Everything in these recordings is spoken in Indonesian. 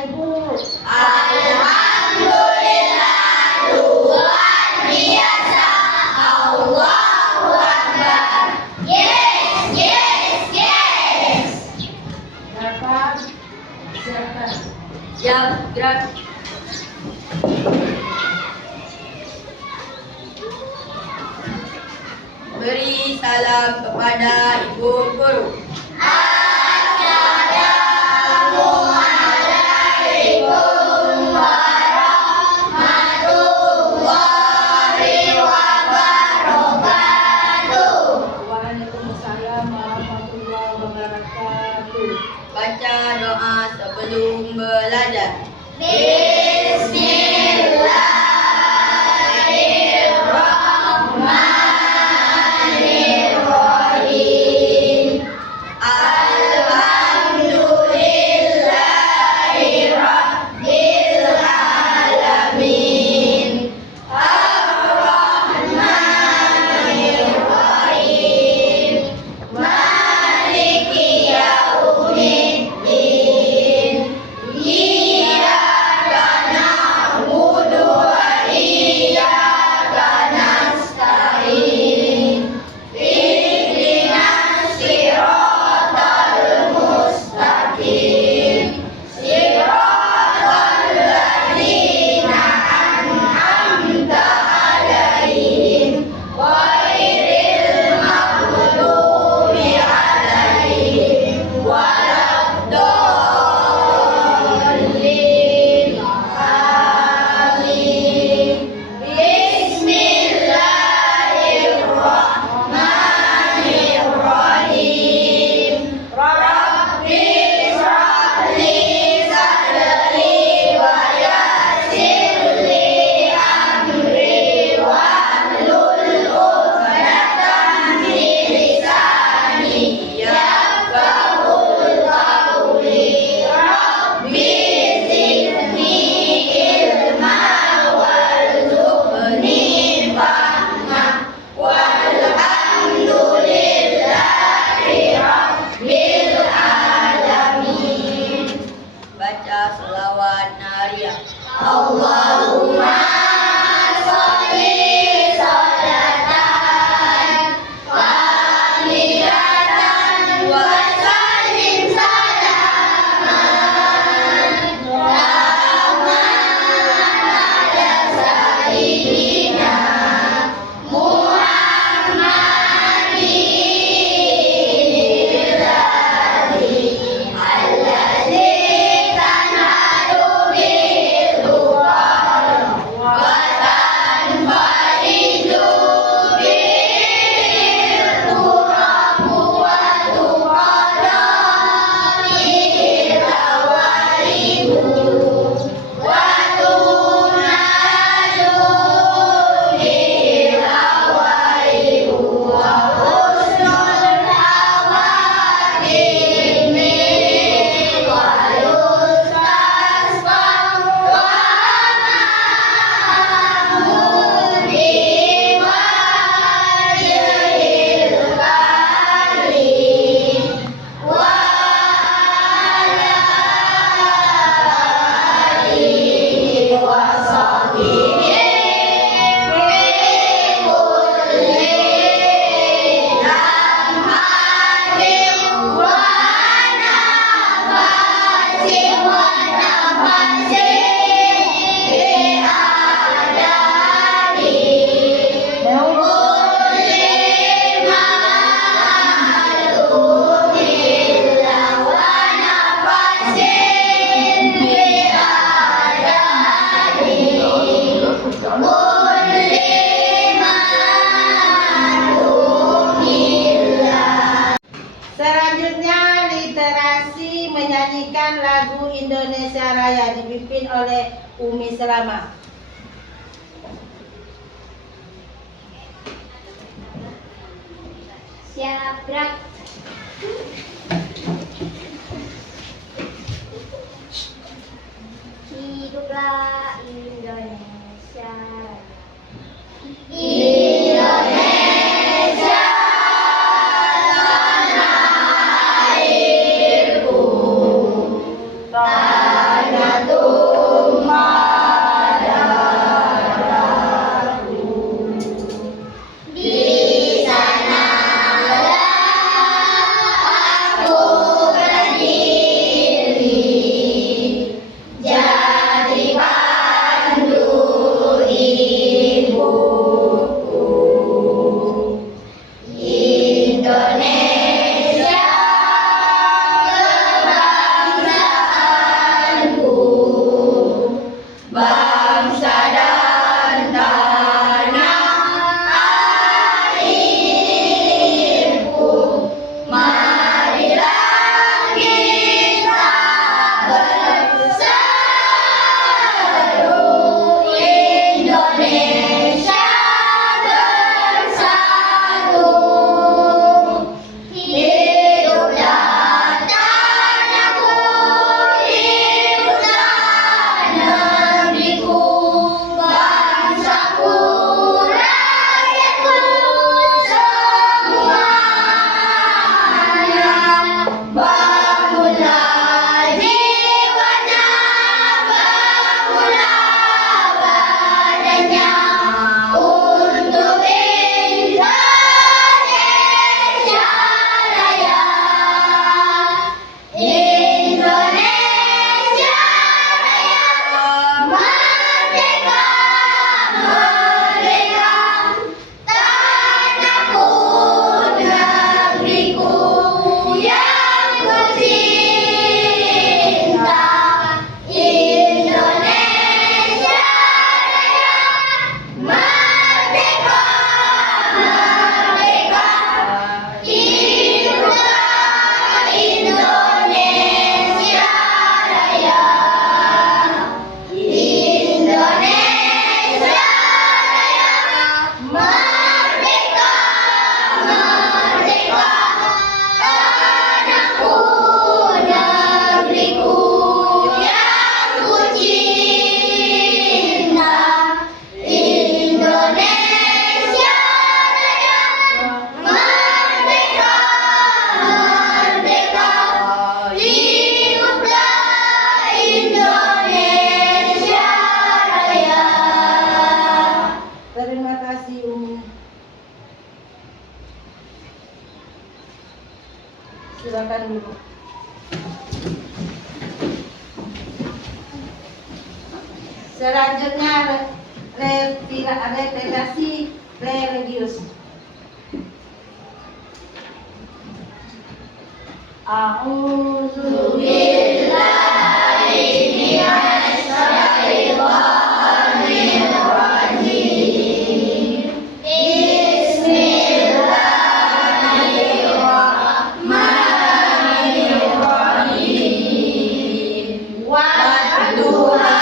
Ibu? Alhamdulillah, luar biasa. Allahu Akbar. Yes, yes, yes. Dapat siapkan. Siap, gerak. Beri salam kepada Ibu Guru. Assalamualaikum warahmatullahi wabarakatuh. Waalaikumsalam warahmatullahi wabarakatuh. Baca doa sebelum belajar. Bismillahirrahmanirrahim. Alhamdulillahirabbil alamin. Ar-Rahmanir-Rahim. Maliki yaumiddin. Iyyaka na'budu wa iyyaka nasta'in. Ihdinas siratal mustaqim. Siratal ladzina an'amta 'alaihim ghairil maghdubi 'alaihim waladdallin. Amin. Bismillahirrahmanirrahim. Rabbi shrah li sadri wa yassir li amri wahlul 'uqdatam min lisani yafqahul qawli. Rabbi zidni ilma warzuqni fahma. Walhamdulillahi rabbil alamin. Baca selawat nariyah. Allahumma sholli sholatan kamilatan wa sallim salaman taman ala sayyidina Muhammadin alladzi tanhalu bil uqad wa tanfariju bil turab wa tuqadami tawarihu wa tunaju bil awaihu wa husnul awatimi wa yustasqa wa ma'amudi wa jahil karim wa ala alihi wa sahbihi fi kulli lamhatin wa nafasin wa nafasin bi adadi kulli ma'lumin wa nafasin bi adadi kulli ma'lumin. Selanjutnya literasi menyanyikan lagu Indonesia Raya dipimpin oleh Umi Selama. Siap, gerak. Hiduplah Indonesia Raya. Indonesia tanah airku, tanah tinggalkan dulu. Selanjutnya relasi religius. A'udzu billahi minasy syaithanir rajim. Bismillahirrahmanirrahim. Wadduha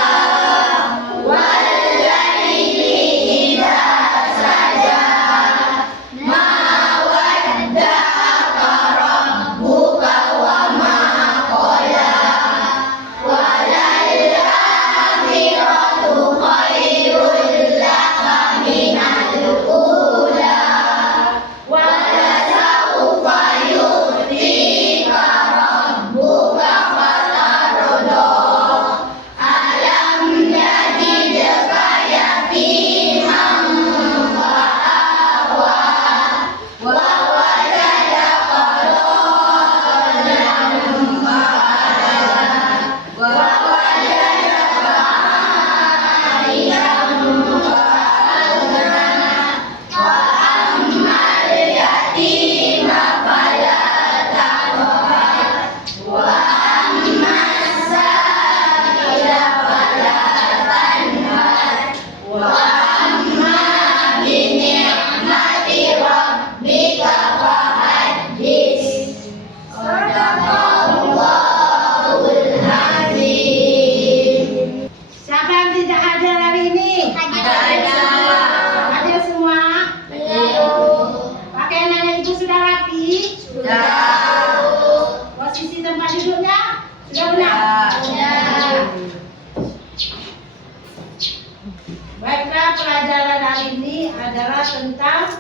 Baiklah, pelajaran hari ini adalah tentang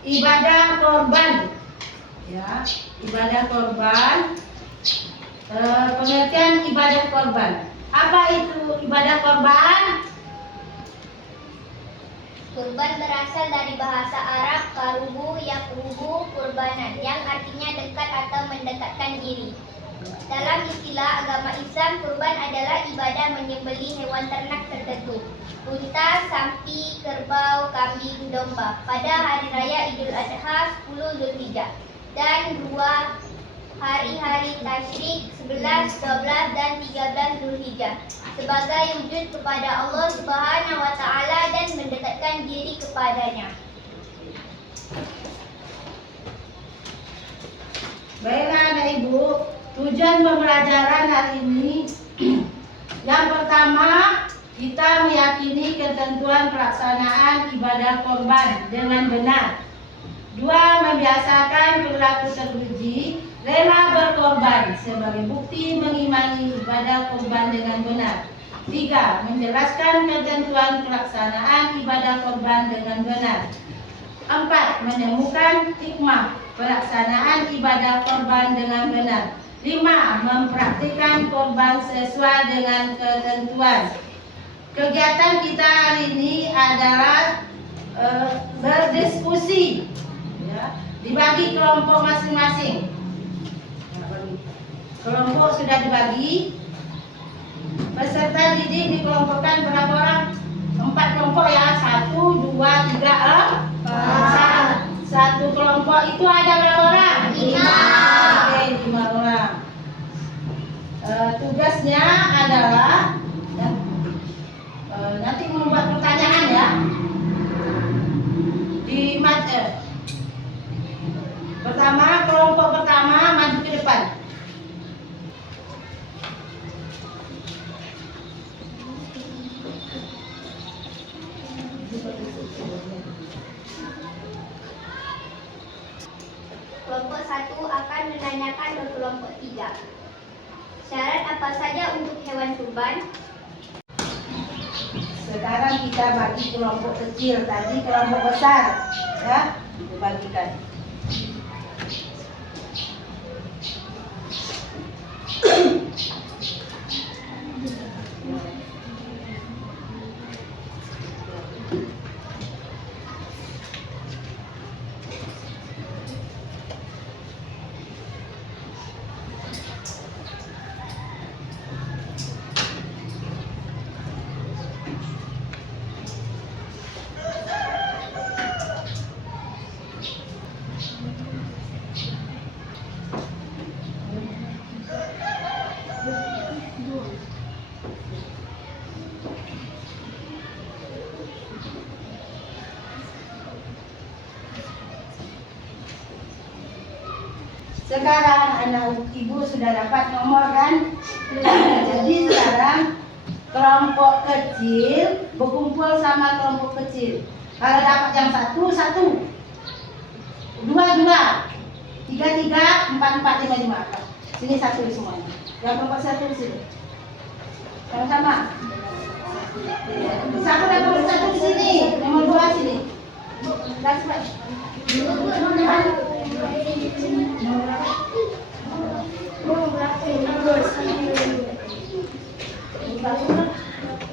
ibadah korban. Ya, ibadah korban. Pengertian ibadah korban. Apa itu ibadah korban? Kurban berasal dari bahasa Arab karubu yakrubu kurbanan, yang artinya dekat atau mendekatkan diri. Dalam istilah agama Islam, kurban adalah ibadah menyembelih hewan ternak tertentu, unta, sapi, kerbau, kambing, domba, pada hari raya Idul Adha 10 Zulhijjah dan 2 hari-hari tasyrik 11, 12, dan 13 Zulhijjah sebagai wujud kepada Allah Subhanahu wa taala dan mendekatkan diri kepadanya. Baiklah anak ibu, tujuan pembelajaran hari ini yang pertama, kita meyakini ketentuan pelaksanaan ibadah korban dengan benar. 2. Membiasakan perilaku terpuji, rela berkorban sebagai bukti mengimani ibadah korban dengan benar. 3. Menjelaskan ketentuan pelaksanaan ibadah korban dengan benar. 4. Menemukan hikmah pelaksanaan ibadah korban dengan benar. 5. Mempraktikkan korban sesuai dengan ketentuan. Kegiatan kita hari ini adalah berdiskusi, ya, dibagi kelompok masing-masing. Kelompok sudah dibagi. Peserta didik dikelompokkan berapa orang? 4 kelompok ya. 1, 2, 3, 4. Satu kelompok itu ada berapa orang? 5. Oke, 5 orang. Tugasnya adalah nanti membuat pertanyaan ya. Pertama, kelompok pertama maju ke depan. Kelompok 1 akan menanyakan ke kelompok 3. Syarat apa saja untuk hewan kurban? Sekarang kita bagi kelompok kecil, tadi kelompok besar, ya, dibagikan. Sekarang anak ibu sudah dapat nomor kan? Jadi sekarang kelompok kecil berkumpul sama kelompok kecil. Kalau dapat yang satu, dua, tiga, empat, lima. Sini satu semuanya. Yang kelompok satu di sini. Sama-sama. Satu dapat satu di sini. Nomor 2 sini. Kasih Pak.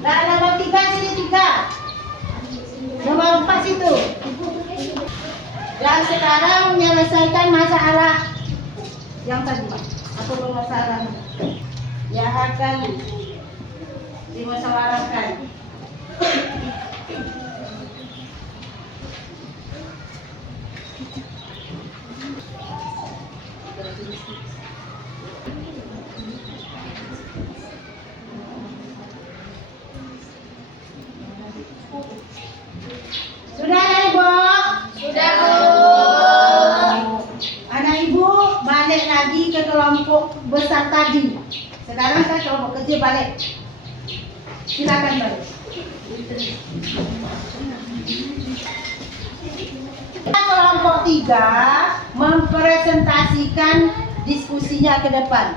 Nah, nomor 3 sini 3. Nomor 4 situ. Dan sekarang menyelesaikan masalah yang tadi, atau permasalahan yang akan dimusyawarahkan. Sudah ada Ibu? Sudah Bu. Anak Ibu balik lagi ke kelompok besar tadi. Sekarang saya kelompok kecil balik. Silakan balik. Kelompok 3 mempresentasikan diskusinya ke depan.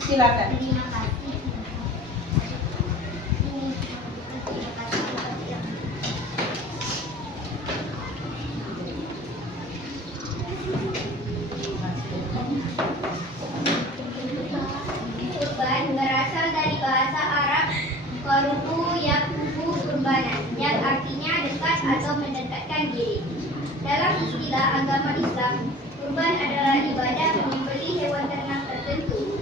Silakan. Kurban berasal dari bahasa Arab qarubu yaqubu kurbanan, yang artinya dekat atau mendekatkan diri. Dalam istilah agama Islam, kurban adalah ibadah menyembelih hewan ternak tertentu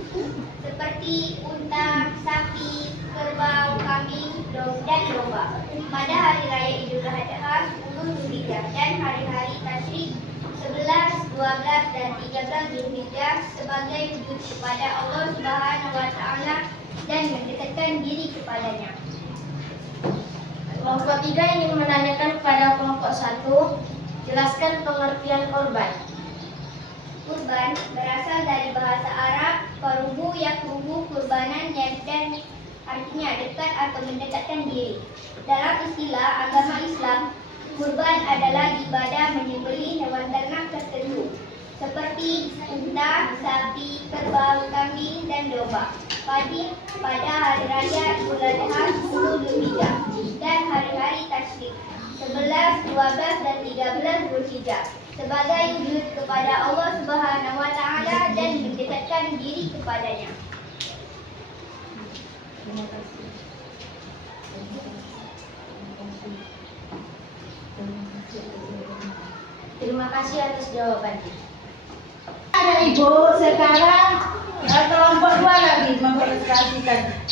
seperti unta, sapi, kerbau, kambing, dan domba pada hari raya Idul Adha 10 Zulhijjah dan hari-hari tasyrik 11, 12, dan 13 Zulhijjah sebagai wujud kepada Allah Subhanahu wa Ta'ala dan mendekatkan diri kepadanya. Kelompok 3 ingin menanyakan kepada kelompok 1, jelaskan pengertian korban. Kurban berasal dari bahasa Arab qarubu yaqubu kurbanan, dan artinya dekat atau mendekatkan diri. Dalam istilah agama Islam, kurban adalah ibadah menyembelih hewan ternak tertentu seperti unta, sapi, kerbau, kambing, dan domba pada hari raya Idul Adha 10 Zulhijjah dan hari-hari tasyrik 11, 12, dan 13 Zulhijjah sebagai wujud kepada Allah Subhanahu wa Ta'ala dan mendekatkan diri kepadanya. Terima kasih atas jawabannya. Ada Ibu, sekarang kelompok 2 lagi mempresentasikan.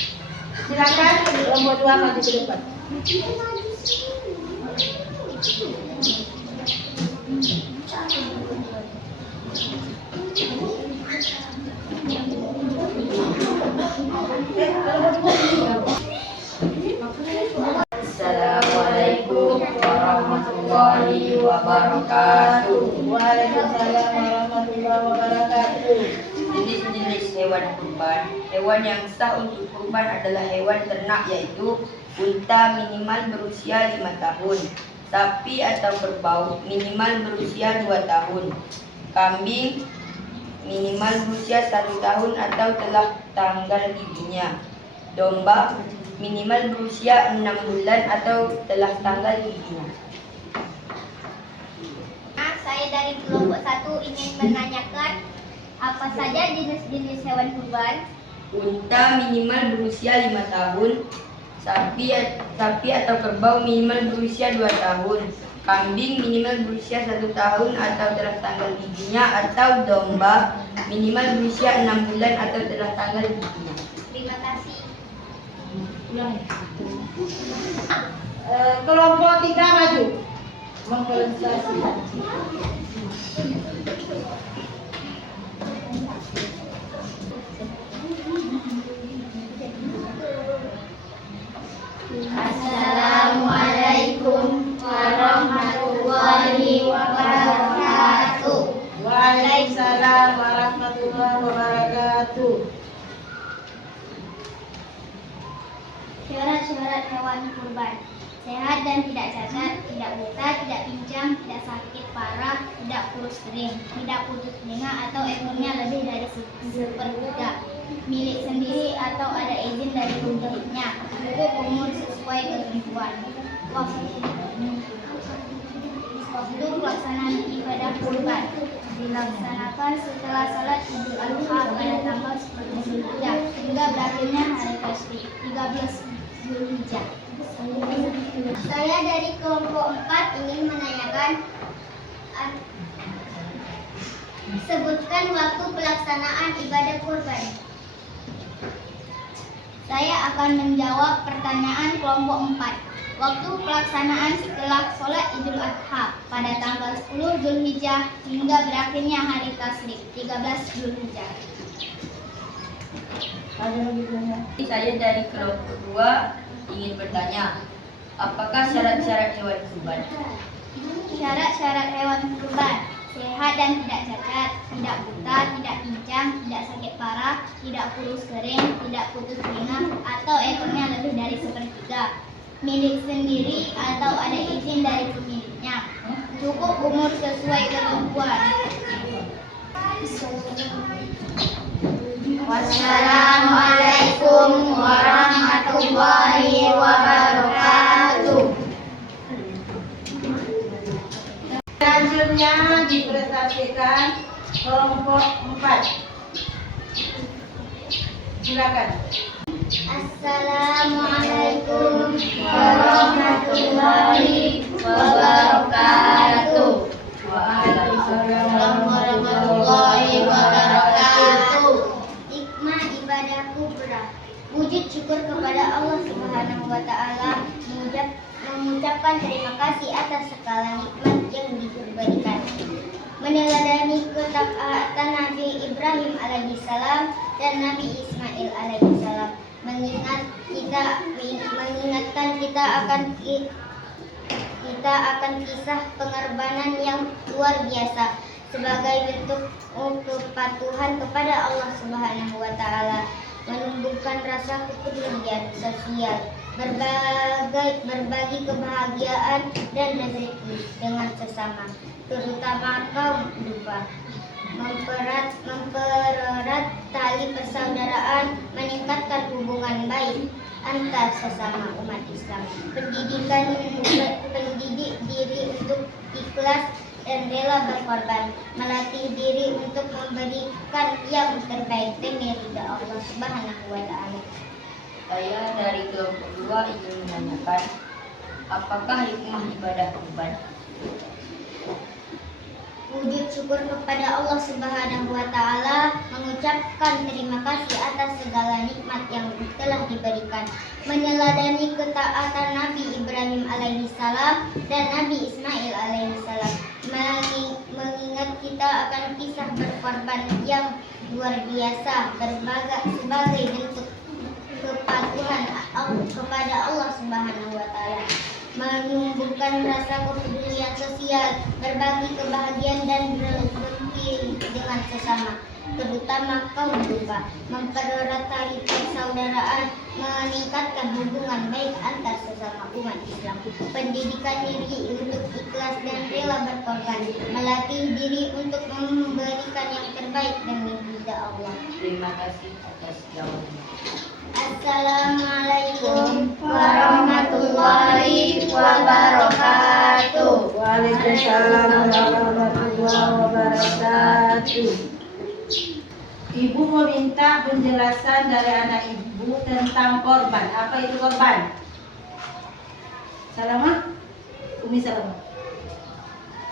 Silakan kelompok 2 maju ke depan. Assalamualaikum warahmatullahi wabarakatuh. Waalaikumsalam warahmatullahi wabarakatuh. Jenis-jenis hewan kurban. Hewan yang sah untuk kurban adalah hewan ternak, yaitu unta minimal berusia 5 tahun, sapi atau kerbau minimal berusia 2 tahun, kambing minimal berusia 1 tahun atau telah tanggal giginya, domba minimal berusia 6 bulan atau telah tanggal giginya. Saya dari kelompok 1 ingin menanyakan apa saja jenis-jenis hewan kurban. Unta minimal berusia 5 tahun, sapi atau kerbau minimal berusia 2 tahun, kambing minimal berusia 1 tahun atau telah tanggal giginya, atau domba minimal berusia 6 bulan atau telah tanggal giginya. Terima kasih. Kelompok 3 maju mempresentasikan. Assalamualaikum warahmatullahi wabarakatuh. Waalaikumsalam syarat hewan kurban. Sehat dan tidak cacat, tidak buta, tidak pincang, tidak sakit parah, tidak kurus kering, tidak putus telinga atau ekornya lebih dari sepertiga, milik sendiri atau ada izin dari pemiliknya, cukup umur sesuai ketentuan. Waktu pelaksanaan ibadah kurban dilaksanakan setelah salat Idul Adha pada tanggal 10 Zulhijjah hingga berakhirnya hari Tasyrik 13 Zulhijjah. Saya dari kelompok 4 ingin menanyakan, sebutkan waktu pelaksanaan ibadah kurban. Saya akan menjawab pertanyaan kelompok 4. Waktu pelaksanaan setelah sholat Idul Adha pada tanggal 10 Zulhijjah hingga berakhirnya hari Tasyrik 13 Zulhijjah. Saya dari kelompok 2 ingin bertanya, apakah syarat-syarat hewan kurban? Syarat-syarat hewan kurban: sehat dan tidak cacat, tidak buta, tidak pincang, tidak sakit parah, tidak kurus kering, tidak putus telinga atau ekornya lebih dari sepertiga, milik sendiri atau ada izin dari pemiliknya, cukup umur sesuai ketentuan. Wassalamualaikum warahmatullahi wabarakatuh. Selanjutnya dipresentasikan kelompok 4. Silakan. Assalamualaikum warahmatullahi wabarakatuh. Waalaikumsalam warahmatullahi wabarakatuh. Hikmah ibadah kubra. Wujud syukur kepada Allah Subhanahu wa taala, mengucapkan terima kasih atas segala nikmat yang diberikan. Meneladani ketaatan Nabi Ibrahim alaihissalam dan Nabi Ismail alaihissalam, mengingatkan kita akan kisah pengorbanan yang luar biasa sebagai bentuk kepatuhan kepada Allah Subhanahu wa taala, menumbuhkan rasa kepedulian sosial, berbagi kebahagiaan dan rezeki dengan sesama, terutama kaum duafa, mempererat tali persaudaraan, meningkatkan hubungan baik antar sesama umat Islam, pendidik diri untuk ikhlas dan rela berkorban, melatih diri untuk memberikan yang terbaik demi ridha Allah Subhanahu wa taala. Saya dari kelompok 2 ingin menanyakan, apakah hikmah ibadah kurban? Wujud syukur kepada Allah Subhanahu wa taala, mengucapkan terima kasih atas segala nikmat yang telah diberikan, meneladani ketaatan Nabi Ibrahim alaihissalam dan Nabi Ismail alaihissalam, mengingat kita akan kisah berkorban yang luar biasa sebagai bentuk kepatuhan kepada Allah Subhanahu wa taala, menumbuhkan rasa kepedulian sosial, berbagi kebahagiaan dan rezeki dengan sesama, terutama kaum duafa, mempererat tali persaudaraan, meningkatkan hubungan baik antar sesama umat Islam, pendidikan diri untuk ikhlas dan rela berkorban, melatih diri untuk memberikan yang terbaik demi ridha Allah. Terima kasih atas jawabannya. Assalamualaikum warahmatullahi wabarakatuh. Waalaikumsalam warahmatullahi wabarakatuh. Ibu meminta penjelasan dari anak ibu tentang korban. Apa itu korban? Salamah? Umi Salamah.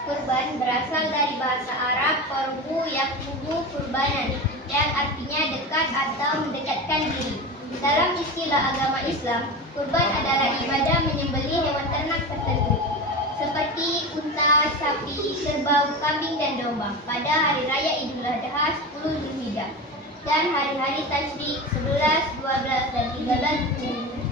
Kurban berasal dari bahasa Arab korbu yakbubu kurbanan, yang artinya dekat atau mendekatkan diri. Dalam istilah agama Islam, kurban adalah ibadah menyembelih hewan ternak tertentu seperti unta, sapi, kerbau, kambing, dan domba pada hari raya Idul Adha 10 Zulhijjah dan hari-hari Tasyrik 11, 12, dan 13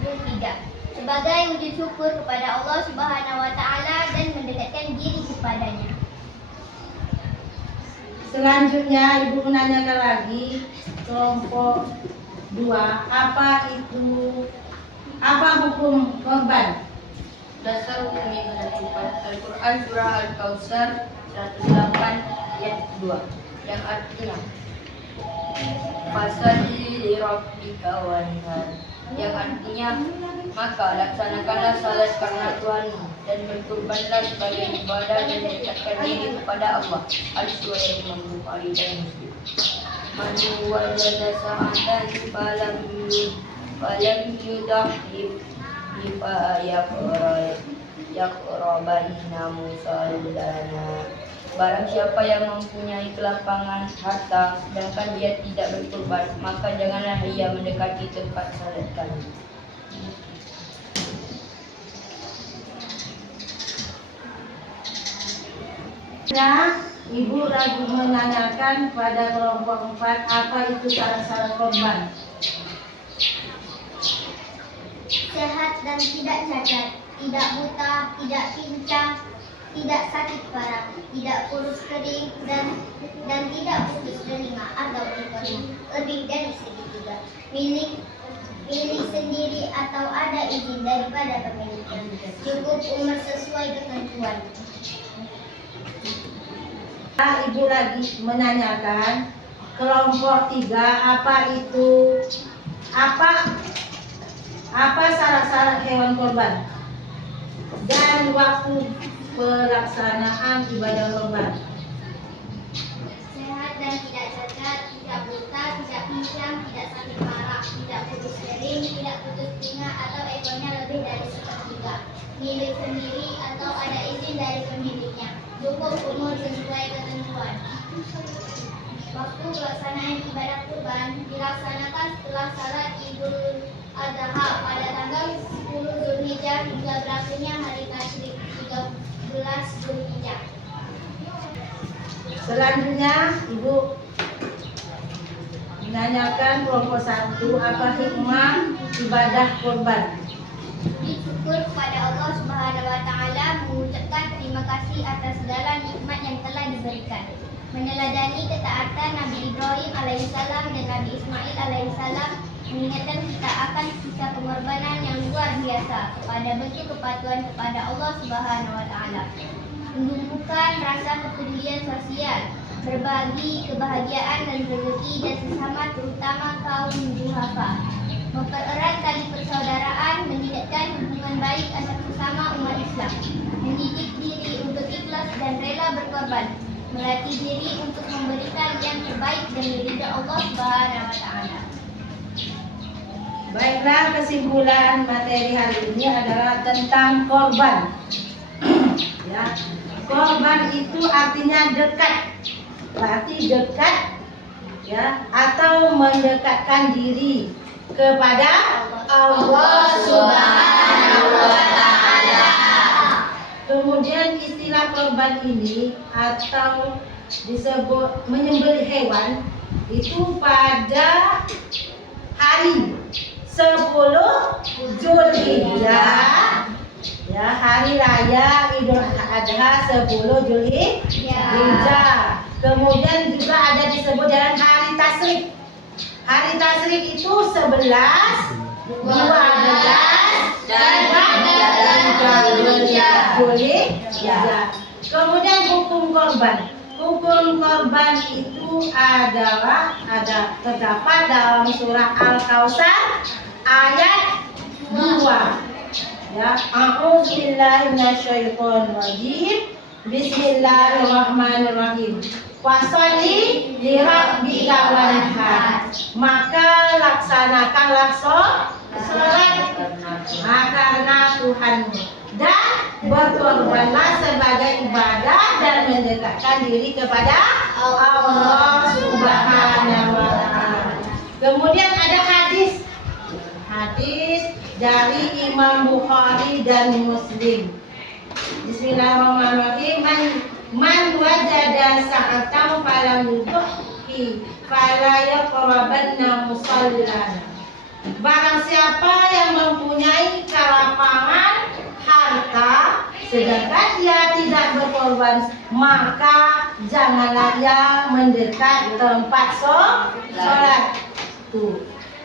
Zulhijjah sebagai wujud syukur kepada Allah Subhanahu wa taala dan mendekatkan diri kepadanya. Selanjutnya ibu menanyakan lagi kelompok 2, apa hukum korban. Dasar hukum ibadah kurban. Al-Quran surah Al-Kautsar 108 ayat 2 yang artinya Fasalli li rabbika wanhar, yang artinya maka laksanakanlah salat karena Tuhanmu dan berkurbanlah sebagai ibadah dan mendekatkan diri kepada Allah. Al-Surah Imam Bukhari dan Muslim. Man wajada sa'atan falam yudahib fa yaqrabanna musallana. Barang siapa yang mempunyai kelapangan harta sedangkan dia tidak berkurban, maka janganlah ia mendekati tempat salat kami. Ya, Ibu ragu menanyakan pada kelompok 4 apa itu syarat-syarat korban. Sehat dan tidak cacat, tidak buta, tidak pincang, tidak sakit parah, tidak kurus kering, dan tidak putus telinga atau ekornya lebih dari segitiga, milik sendiri atau ada izin daripada pemiliknya, cukup umur sesuai ketentuan. Ibu lagi menanyakan kelompok 3 apa syarat-syarat hewan korban dan waktu pelaksanaan ibadah korban. Sehat dan tidak cacat, tidak buta, tidak pincang, tidak sakit parah, tidak putus kering, tidak putus telinga atau ekornya lebih dari sepertiga, milik sendiri atau ada izin dari pemiliknya, cukup umur sesuai ketentuan. Waktu pelaksanaan ibadah kurban dilaksanakan setelah salat Idul Adha pada tanggal 10 Zulhijjah hingga berakhirnya hari tasyrik 13 Zulhijjah. Selanjutnya Ibu menanyakan kelompok 1 apa hikmah ibadah korban. Bersyukur kepada Allah Subhanahu wa taala, mengucapkan terima kasih atas segala nikmat yang telah diberikan. Meneladani ketaatan Nabi Ibrahim alaihissalam dan Nabi Ismail alaihissalam, mengingatkan kita akan kisah pengorbanan yang luar biasa kepada bentuk kepatuhan kepada Allah Subhanahu wa taala. Menumbuhkan rasa kepedulian sosial, berbagi kebahagiaan dan rezeki dan sesama terutama kaum duafa. Mempererat tali persaudaraan, meningkatkan hubungan baik antar sesama umat Islam, mendidik diri untuk ikhlas dan rela berkorban, melatih diri untuk memberikan yang terbaik demi ridha Allah Subhanahu wa taala. Baiklah, kesimpulan materi hari ini adalah tentang korban. Ya, korban itu artinya dekat, berarti dekat, ya, atau mendekatkan diri kepada Allah Subhanahu wa taala. Kemudian istilah korban ini atau disebut menyembelih hewan itu pada hari 10 Zulhijjah, ya, hari raya Idul Adha 10 Zulhijjah. Kemudian juga ada disebut dengan hari tasyrik. Hari tasyrik itu 11, 12 dan 13 Zulhijjah. Kemudian hukum korban. Hukum korban itu adalah terdapat dalam surah Al-Kautsar ayat 2. Ya, a'udzubillahi minasyaitonirrajim. Bismillahirrahmanirrahim. Washolli li rabbika wanhar. Maka laksanakanlah salat karena Tuhanmu dan berkorbanlah sebagai ibadah dan mendekatkan diri kepada Allah Subhanahu wa taala. Kemudian ada hadis dari Imam Bukhari dan Muslim. Bismillahirrahmanirrahim. Man wajada sa'atan falam yudhi fala yaqrabanna musallana. Barang siapa yang mempunyai kelapangan harta sedangkan dia tidak berkorban, maka janganlah ia mendekat tempat sholat.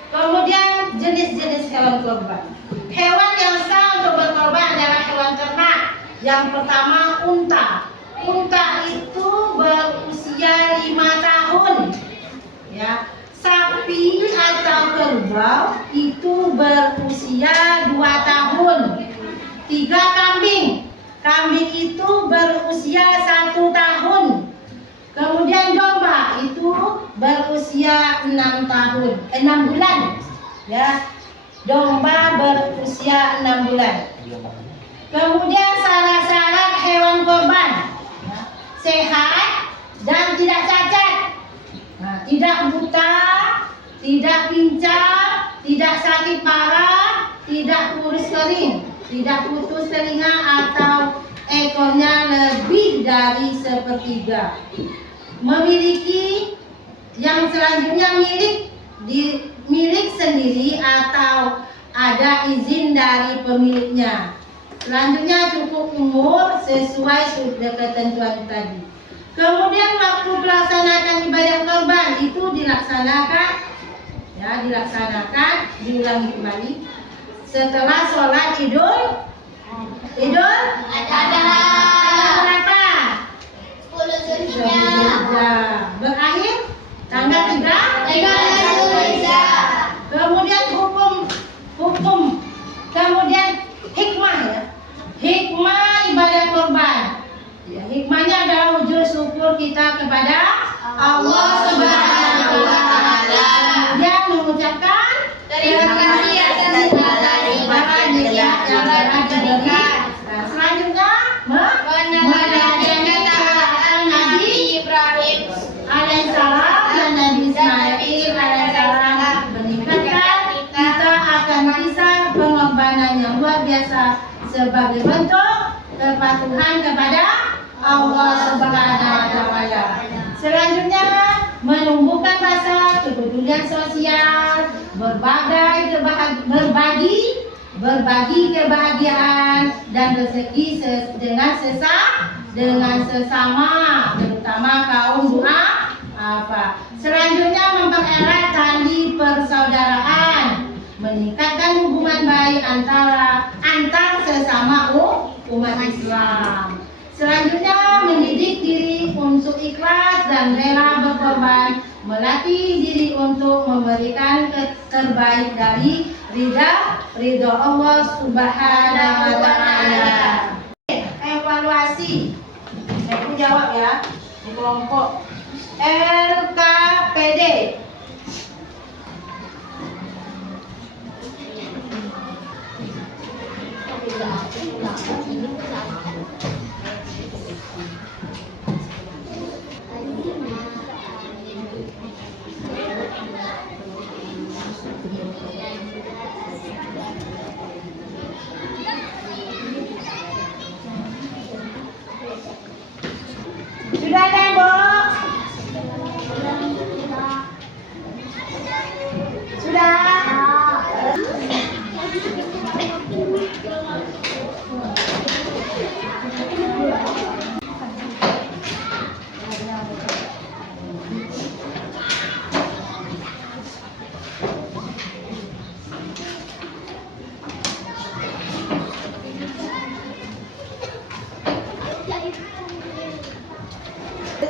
Kemudian jenis-jenis hewan korban. Hewan yang sah untuk Yang pertama unta. Unta itu berusia 5 tahun. Ya. Sapi atau kerbau itu berusia 2 tahun. 3 kambing. Kambing itu berusia 1 tahun. Kemudian domba itu berusia 6 tahun, 6 bulan. Ya. Domba berusia 6 bulan. Kemudian syarat-syarat hewan kurban. Ya. Sehat dan tidak cacat. Nah, tidak buta, tidak pincang, tidak sakit parah, tidak kurus kering, tidak putus telinga atau ekornya lebih dari sepertiga. Memiliki yang selanjutnya milik sendiri atau ada izin dari pemiliknya. Selanjutnya cukup umur sesuai sudah ketentuan tadi. Kemudian waktu melaksanakan ibadah kurban itu diulangi kembali setelah sholat Idul Adha. berapa? 10 Zulhijjah. Berakhir tanggal 3 Zulhijjah. Kemudian kemudian hikmah ya. Hikmah ibadah kurban. Ya, hikmahnya adalah wujud syukur kita kepada Allah Subhanahu wa taala. Kemudian mengucapkan Terima kasih atas segala nikmat yang telah diberikan. Nah, selanjutnya Meneladan kata Nabi Ibrahim alaihissalam dan Nabi Ismail alaihissalam meningkatkan kita akan kisah pengorbanan yang luar biasa sebagai bentuk kepatuhan kepada Allah Subhanahu wa taala. Selanjutnya menumbuhkan rasa kepedulian sosial, berbagi kebahagiaan dan rezeki dengan sesama, terutama kaum du'afa. Selanjutnya mempererat tali persaudaraan, meningkatkan hubungan baik antar sesama umat Islam. Selanjutnya mendidik diri untuk ikhlas dan rela berkorban, melatih diri untuk memberikan terbaik dari ridha Allah Subhanahu wa taala. Evaluasi. Saya jawab ya di kelompok LKPD. Sudah ada, Bu? Sudah?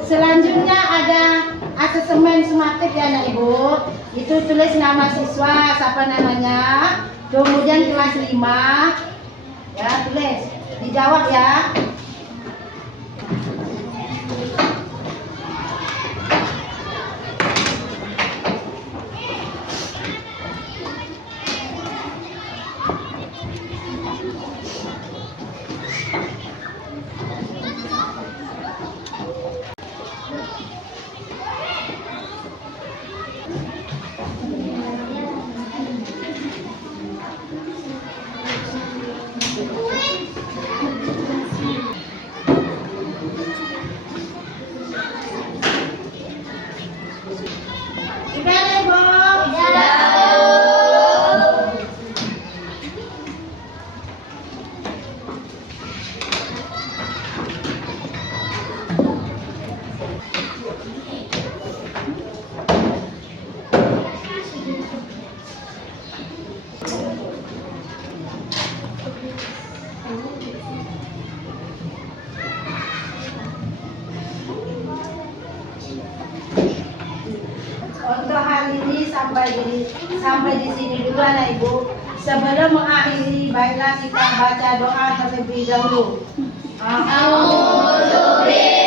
Selanjutnya ada asesmen sumatif ya anak ibu. Itu tulis nama siswa, siapa namanya, kemudian kelas 5 ya, tulis, dijawab ya. Gimana ibu? Untuk hari ini sampai di sini dulu anak ibu. Sebelum mengakhiri, baiklah kita baca doa terlebih dahulu. Amin.